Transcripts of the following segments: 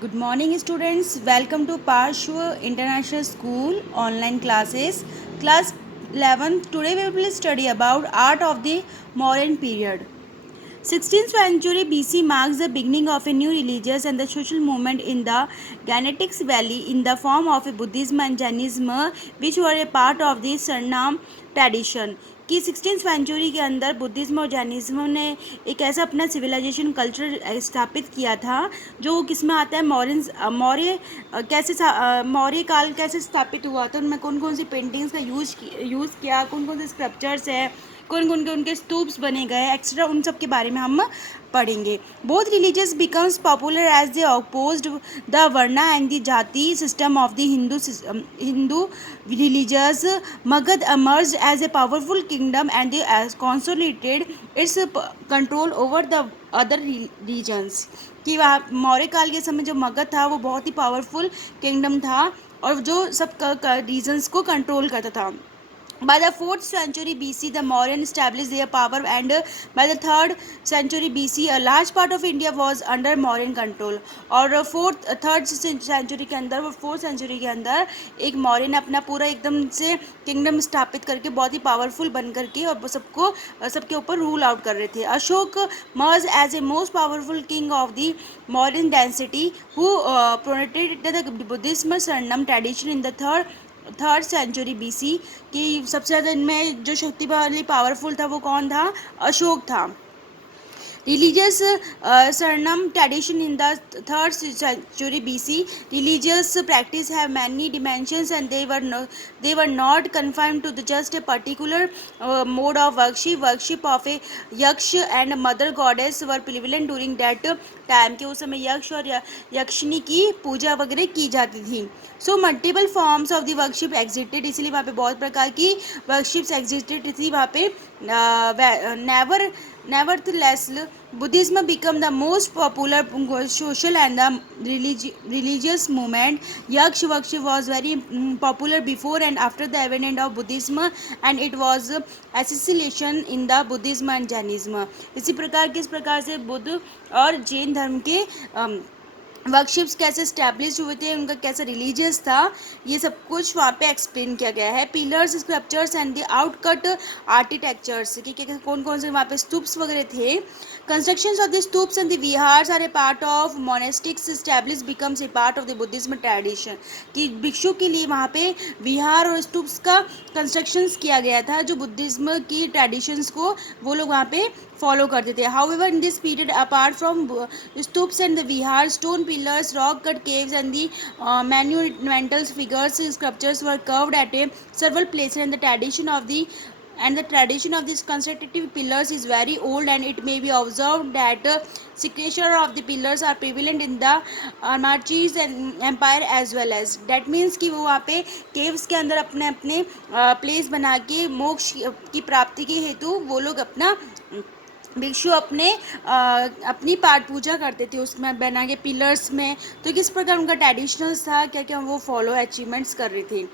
Good morning, students. Welcome to Parshva International School online classes. Class 11. Today we will study about art of the Mauryan period. 16th century BC marks the beginning of a new religious and the social movement in the Gangetic Valley in the form of Buddhism and Jainism, which were a part of the Sarnam tradition. कि 16th century के अंदर Buddhism और Jainism ने एक ऐसा अपना civilisation culture स्थापित किया था जो किस में आता है मौर्य कैसे मौर्य काल कैसे स्थापित हुआ था, उनमें कौन कौन सी पेंटिंग्स का यूज़ किया, कौन कौन से स्क्रप्चर्स है, कौन कौन के उनके स्तूप्स बने गए एक्स्ट्रा, उन सब के बारे में हम पढ़ेंगे. Both religious becomes popular as they opposed the varna and the jati system of the Hindu religious. Magad emerged as a powerful kingdom and they consolidated its control over the other regions. कि वहाँ मौर्य काल के समय जो मगध था वो बहुत ही पावरफुल किंगडम था और जो सब रीजन्स को कंट्रोल करता था. By the 4th century BC, the Mauryan established their power, and by the 3rd century BC, a large part of India was under Mauryan control. और थर्ड सेंचुरी के अंदर और 4th सेंचुरी के अंदर एक मौर्यन अपना पूरा एकदम से किंगडम स्थापित करके बहुत ही पावरफुल बन करके और सबके ऊपर रूल आउट कर रहे थे. Ashok merge as a most powerful king of the Mauryan dynasty who promoted the Buddhism sharanam tradition in the third century BC. कि सबसे ज़्यादा इनमें जो शक्तिशाली पावरफुल था वो कौन था? अशोक था. Religious Sarnam tradition in the 3rd century BC. Religious practice have many dimensions and they were not confined to just a particular mode of worship. Worship of a yaksh and mother goddess were prevalent during that time के उस समय यक्ष और यक्षिणी की पूजा वगैरह की जाती थी. So multiple forms of the worship existed, इसलिए वहाँ पे बहुत प्रकार की वर्कशिप्स एग्जिस्टेड थी वहाँ पे. Nevertheless, Buddhism became the most popular social and the religious movement. Yaksha worship was very popular before and after the advent of Buddhism, and it was association in the Buddhism and Jainism. इसी प्रकार किस प्रकार से बुद्ध और जैन धर्म के वर्कशिप्स कैसे establish हुए थे, उनका कैसा रिलीजियस था, ये सब कुछ वहाँ पे एक्सप्लेन किया गया है. Pillars, scriptures and the outcut architectures कि कौन कौन से वहाँ पे स्तूप्स वगैरह थे. Constructions of the stupas and the viharas are a part of monastics establish becomes a part of the Buddhism tradition. कि भिक्षु के लिए वहाँ पे विहार और स्तूप्स का कंस्ट्रक्शंस किया गया था जो बुद्धिज्म की ट्रेडिशंस को वो लोग वहाँ पे फॉलो करते थे. However, in this period, apart from stupas and the vihar, stone pillars, rock cut caves and the monumental figures, sculptures were carved at several places, and the tradition of these constructive pillars is very old, and it may be observed that signature of the pillars are prevalent in the Armaches and empire as well as. That means कि वो वहाँ पे caves के अंदर अपने अपने place बना के मोक्ष की प्राप्ति के हेतु वो लोग अपना भिक्षु अपनी पाठ पूजा करते थे उसमें बना के पिलर्स में. तो किस प्रकार उनका ट्रेडिशनल्स था, क्या क्या वो फॉलो अचीवमेंट्स कर रहे थे.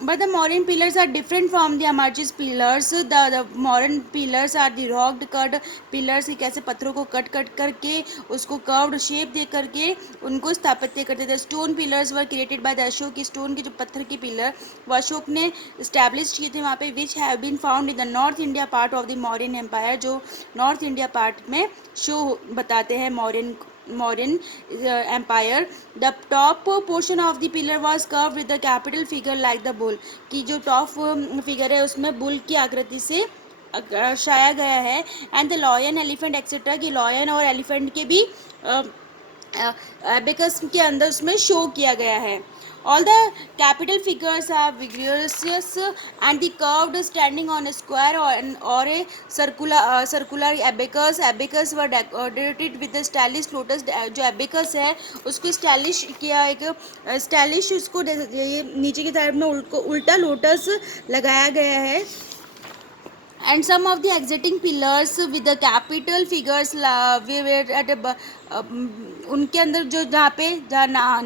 But the Mauryan pillars are different from the Amarchis pillars. The Mauryan pillars are the rocked cut pillars कि कैसे पत्थरों को कट करके उसको कर्व्ड शेप दे करके उनको स्थापित करते थे. Stone pillars were created by the Ashok. की स्टोन के जो पत्थर के पिलर वो अशोक ने इस्टेब्लिश किए थे वहाँ पे. Which have been found in the north India part of the Mauryan empire, जो नॉर्थ इंडिया पार्ट में शो बताते हैं Mauryan empire. The top portion of the pillar was carved with the capital figure like the bull. कि जो top figure है उसमें bull की आकृति से दर्शाया गया है. And the lion, elephant etcetera की लॉयन और एलिफेंट के भी एबेकस के अंदर उसमें शो किया गया है. All the capital figures are vigorous and the curved, standing on a square or a circular abacus. Abacus were decorated with the stylish lotus. जो abacus है उसको स्टाइलिश किया, एक स्टाइलिश उसको नीचे की तरफ में उल्टा लोटस लगाया गया है. And some of the exiting pillars with the capital figures were at उनके अंदर जो जहाँ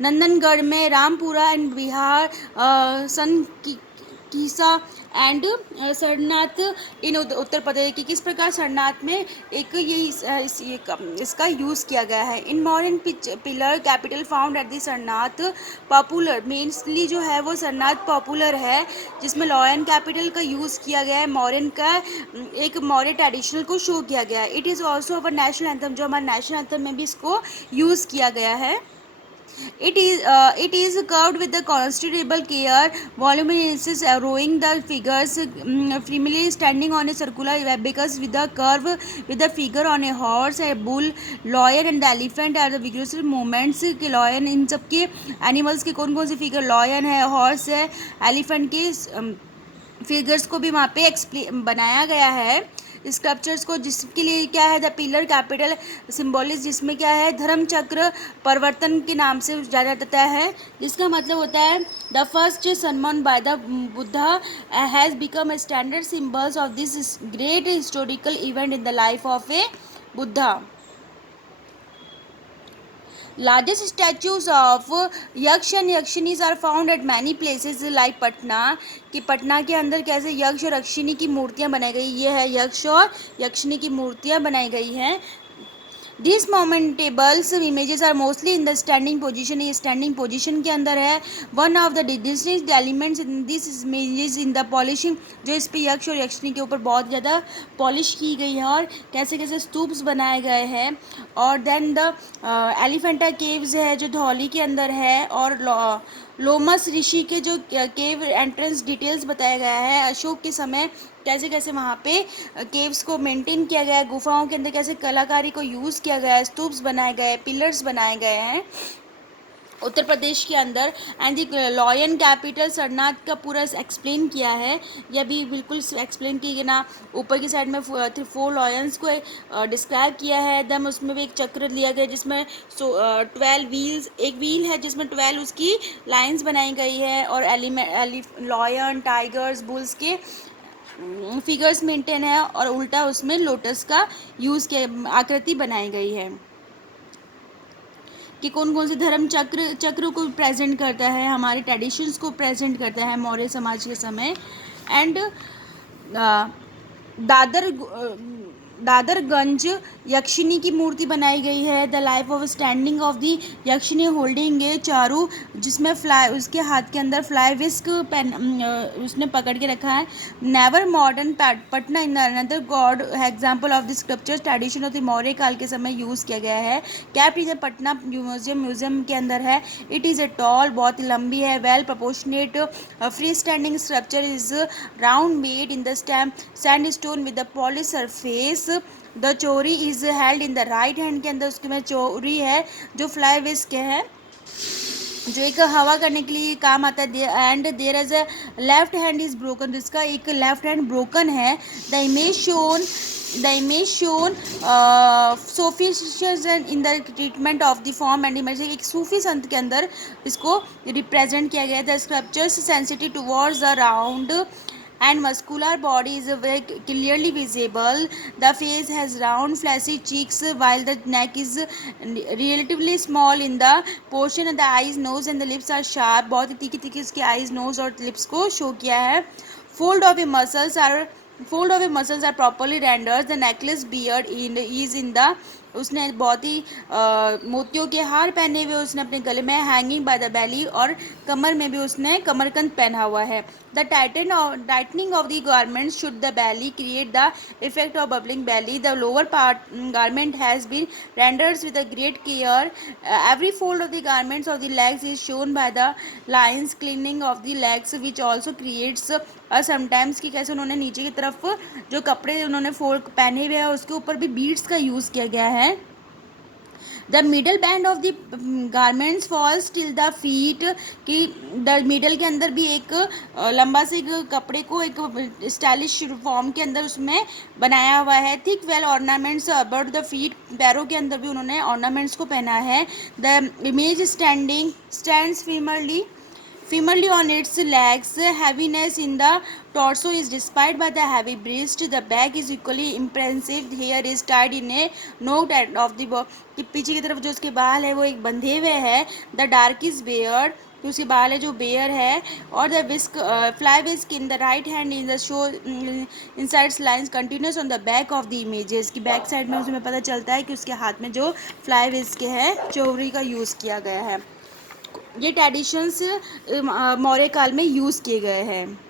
नंदनगढ़ में Rampura and Bihar Sankisa and Sarnath in Uttar Pradesh की किस प्रकार सरनाथ में एक इसका यूज़ किया गया है। In modern pillar capital found at the Sarnath popular mainly जो है वो सरनाथ पॉपुलर है, जिसमें लॉयन कैपिटल का यूज़ किया गया है, मॉडर्न का एक मॉडर्न ट्रेडिशनल को शो किया गया है। It is also our national anthem, जो हमारे नेशनल एंथम में भी इसको यूज़ किया गया है। It is curved with the considerable care, voluminous, rowing the figures firmly standing on a circular abacus with the curve with the figure on a horse, a bull, lion and the elephant are the vigorous movements के lion इन सब के animals के कौन कौन से figure lion है, horse है, elephant के फिगर्स को भी वहाँ पे एक्सप्लेन बनाया गया है स्कल्पचर्स को, जिसके लिए क्या है द पिलर कैपिटल सिम्बॉलिज, जिसमें क्या है धर्म चक्र परिवर्तन के नाम से जाना जाता है, जिसका मतलब होता है the first sermon by the Buddha has become a standard symbols of this great historical event in the life of a Buddha. Largest statues of yaksha and yakshinis are found at many places like Patna, कि पटना के अंदर कैसे यक्ष और यक्षिनी की मूर्तियाँ बनाई गई, ये है यक्ष और यक्षिनी की मूर्तियाँ बनाई गई हैं। This monumental images are mostly in the standing position, ये स्टैंडिंग पोजिशन के अंदर है। One of the distinct elements in this images in the polishing, जो इस पे यक्ष और यक्षिनी के ऊपर बहुत ज़्यादा पॉलिश की गई है और कैसे कैसे स्तूप्स बनाए गए हैं। और देन द एलिफेंटा केव्स है जो धौली के अंदर है, और लोमस ऋषि के जो केव एंट्रेंस डिटेल्स बताया गया है, अशोक के समय कैसे कैसे वहाँ पे केव्स को मेंटेन किया गया है, गुफाओं के अंदर कैसे कलाकारी को यूज़ किया गया है, स्तूप्स बनाए गए, पिलर्स बनाए गए हैं उत्तर प्रदेश के अंदर। And the lion capital Sarnath का पूरा एक्सप्लेन किया है, यह भी बिल्कुल एक्सप्लेन किया ना, ऊपर की साइड में 4 लॉयंस को डिस्क्राइब किया है। दम उसमें भी एक चक्र लिया गया जिसमें 12 व्हील्स, एक व्हील है जिसमें 12 उसकी लाइंस बनाई गई है, और लॉयन टाइगर्स बुल्स के फिगर्स मेंटेन है, और उल्टा उसमें लोटस का यूज़ किया आकृति बनाई गई है, कि कौन कौन से धर्म चक्र को प्रेजेंट करता है, हमारे ट्रेडिशंस को प्रेजेंट करता है मौर्य समाज के समय। एंड दादरगंज यक्षिनी की मूर्ति बनाई गई है। The life of standing of the यक्षिनी holding ए चारू, जिसमें फ्लाई, उसके हाथ के अंदर फ्लाई विस्क पेन उसने पकड़ के रखा है। Never modern Patna in another God example of the sculptures tradition of the Maurya काल के समय यूज़ किया गया है। कैप्ट पटना म्यूजियम के अंदर है। इट इज़ ए टॉल, बहुत ही लंबी है, well proportionate free standing sculpture is round made in the sand stone with the polish surface. The chauri is held in the right hand, के अंदर उसके में चोरी है जो फ्लाई विस्क है, जो एक हवा करने के लिए काम आता है। And there is a left hand is broken, जिसका एक लेफ्ट हैंड ब्रोकन है। The image shown sophistication in the treatment of the form and image, एक सूफी संत के अंदर इसको रिप्रेजेंट किया गया है। The sculptures sensitive towards the round and muscular body is very clearly visible. The face has round fleshy cheeks while the neck is relatively small in the portion, and the eyes, nose and the lips are sharp. बहुत ही तीखी तीखी इसके eyes, nose और lips को show किया है। Fold of the muscles are properly rendered. The necklace beard is in the, उसने बहुत ही मोतियों के हार पहने हुए उसने अपने गले में, हैंगिंग बाय द बेली, और कमर में भी उसने कमरकंद पहना हुआ है। The tightening of the garments should the belly create the effect of bubbling belly. The lower part garment has been rendered with a great care. Every fold of the garments of the legs is shown by the lines cleaning of the legs which also creates sometimes, कि कैसे उन्होंने नीचे की तरफ जो कपड़े उन्होंने fold पहने हुए हैं उसके ऊपर भी बीड्स का यूज़ किया गया है। The middle band of the garments falls till the feet, कि द मिडल के अंदर भी एक लंबा से कपड़े को एक स्टाइलिश फॉर्म के अंदर उसमें बनाया हुआ है। Thick well ornaments about the feet, पैरों के अंदर भी उन्होंने ऑर्नामेंट्स को पहना है। The image stands firmly on its legs. Heaviness in the torso is despite by the heavy breast. The back is equally impressive. Hair is tied in a knot of the कि पीछे की तरफ जो उसके बाल है वो एक बंधे हुए है। The dark is beard तो उसके बाल है जो बेयर है, और the whisk fly whisk in the right hand in the show insides lines continuous on the back of the images की बैक साइड में उसमें पता चलता है कि उसके हाथ में जो फ्लाई विस्क है चोरी का यूज़ किया गया है। ये ट्रेडिशंस मौर्य काल में यूज़ किए गए हैं।